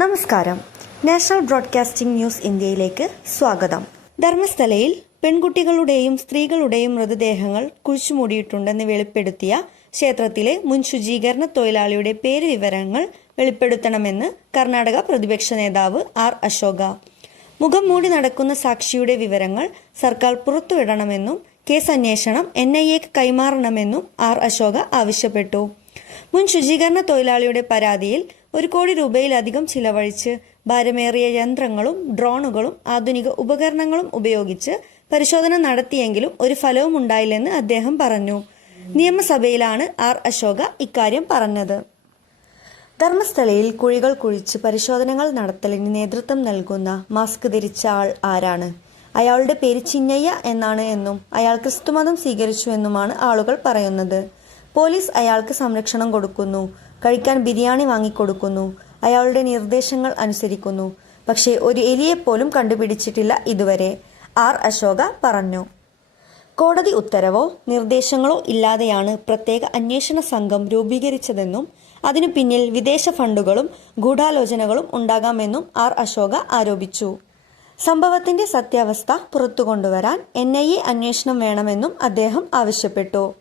നമസ്കാരം. National broadcasting news ഇന്ത്യയിലേക്ക് സ്വാഗതം. ധർമ്മസ്ഥലയിൽ പെൺകുട്ടികളുടെയും സ്ത്രീകളുടെയും മൃതദേഹങ്ങൾ കുഴിച്ചുമൂടിയിട്ടുണ്ടെന്ന് വെളിപ്പെടുത്തിയ ക്ഷേത്രത്തിലെ മുൻ ശുചീകരണ തൊഴിലാളിയുടെ പേര് വിവരങ്ങൾ വെളിപ്പെടുത്തണമെന്ന് കർണാടക പ്രതിപക്ഷ നേതാവ് ആർ അശോക. മുഖം മൂടി നടക്കുന്ന സാക്ഷിയുടെ വിവരങ്ങൾ സർക്കാർ പുറത്തുവിടണമെന്നും കേസ് അന്വേഷണം എൻ ഐ എക്ക് കൈമാറണമെന്നും ആർ അശോക ആവശ്യപ്പെട്ടു. മുൻ ശുചീകരണ തൊഴിലാളിയുടെ പരാതിയിൽ ഒരു കോടി രൂപയിലധികം ചിലവഴിച്ച് ഭാരമേറിയ യന്ത്രങ്ങളും ഡ്രോണുകളും ആധുനിക ഉപകരണങ്ങളും ഉപയോഗിച്ച് പരിശോധന നടത്തിയെങ്കിലും ഒരു ഫലവും ഉണ്ടായില്ലെന്ന് അദ്ദേഹം പറഞ്ഞു. നിയമസഭയിലാണ് ആർ അശോക ഇക്കാര്യം പറഞ്ഞത്. ധർമ്മസ്ഥലയിൽ കുഴികൾ കുഴിച്ച് പരിശോധനകൾ നടത്തലിന് നേതൃത്വം നൽകുന്ന മാസ്ക് ധരിച്ച ആൾ ആരാണ്? അയാളുടെ പേര് ചിന്നയ്യ എന്നാണ് എന്നും അയാൾ ക്രിസ്തുമതം സ്വീകരിച്ചു എന്നുമാണ് ആളുകൾ പറയുന്നത്. പോലീസ് അയാൾക്ക് സംരക്ഷണം കൊടുക്കുന്നു. കഴിക്കാൻ ബിരിയാണി വാങ്ങിക്കൊടുക്കുന്നു. അയാളുടെ നിർദ്ദേശങ്ങൾ അനുസരിക്കുന്നു. പക്ഷേ ഒരു എലിയെപ്പോലും കണ്ടുപിടിച്ചിട്ടില്ല ഇതുവരെ. ആർ അശോക പറഞ്ഞു. കോടതി ഉത്തരവോ നിർദ്ദേശങ്ങളോ ഇല്ലാതെയാണ് പ്രത്യേക അന്വേഷണ സംഘം രൂപീകരിച്ചതെന്നും അതിനു പിന്നിൽ വിദേശ ഫണ്ടുകളും ഗൂഢാലോചനകളും ഉണ്ടാകാമെന്നും ആർ അശോക ആരോപിച്ചു. സംഭവത്തിന്റെ സത്യാവസ്ഥ പുറത്തുകൊണ്ടുവരാൻ എൻ ഐ എ അന്വേഷണം വേണമെന്നും അദ്ദേഹം ആവശ്യപ്പെട്ടു.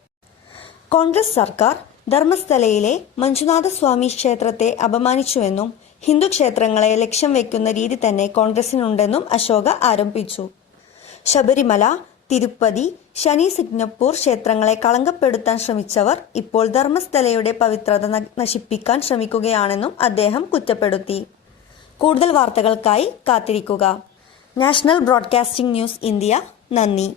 കോൺഗ്രസ് സർക്കാർ ധർമ്മസ്ഥലയിലെ മഞ്ജുനാഥ സ്വാമി ക്ഷേത്രത്തെ അപമാനിച്ചുവെന്നും ഹിന്ദു ക്ഷേത്രങ്ങളെ ലക്ഷ്യം വെക്കുന്ന രീതി തന്നെ കോൺഗ്രസിനുണ്ടെന്നും അശോക ആരോപിച്ചു. ശബരിമല തിരുപ്പതി ശനി സിഗ്നപ്പൂർ ക്ഷേത്രങ്ങളെ കളങ്കപ്പെടുത്താൻ ശ്രമിച്ചവർ ഇപ്പോൾ ധർമ്മസ്ഥലയുടെ പവിത്രത നശിപ്പിക്കാൻ ശ്രമിക്കുകയാണെന്നും അദ്ദേഹം കുറ്റപ്പെടുത്തി. കൂടുതൽ വാർത്തകൾക്കായി കാത്തിരിക്കുക. നാഷണൽ ബ്രോഡ്കാസ്റ്റിംഗ് ന്യൂസ് ഇന്ത്യ നന്ദി.